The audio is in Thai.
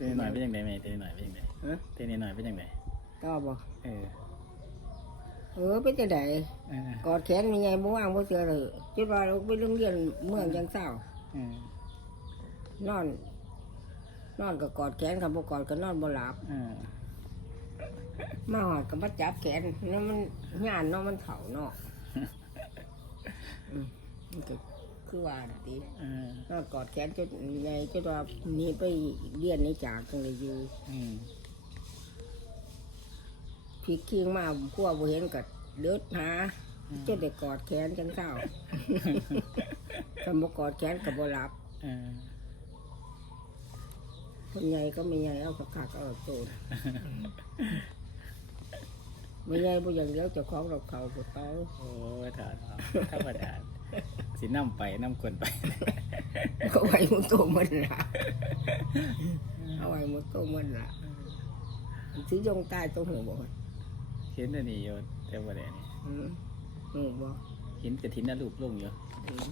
เต้นหน่อยเป็นยังไงแม่เต้นหน่อยเป็นยังไงฮะเต้นหน่อยเป็นยังไงก็บ่เออเออเป็นจังไดเออกอดแขนมีไงบ่ว่างบ่เสือเลยคิดว่าเราไปโรงเรียนเมืองจังเศร้าเออนอน นอนก็กอดแขนกับบ่กอดก็นอนบ่หลับเออมาหอดก็มาจับแขนแล้วมันย่านเนาะมันเฒ่าเนาะอืมมันก็ คือว่าน่ะติเออนอนกอดแขนจนไงจนว่าหนี่ไปเรียนในจากจังเลยอยู่อืมพลิกคิงมาพวกบ่เห็นก็เดิดหาจนได้กอดแขนกันเข้าถ้าบ่กอดแขนก็บ่หลับเออคนใหญ่ก็ไม่ใหญ่เอาคักๆเอาโตนไม่ใหญ่บ่อย่างเดียวเจ้าของเราเขาบ่เตาโอ้ยถอดเอาธรรมดา สิน้ำไปน้ำกลนไปก็ไว้หมันโตมันล่ะเอาไว้หมันโตมันล่ะซื้อยงใต้ตรงหัวบ่เห็นอันนี้อยู่แต่บ่ได้นี่อืมอืมบ่เห็นกระถินน่ะลูกลงอยู่อืม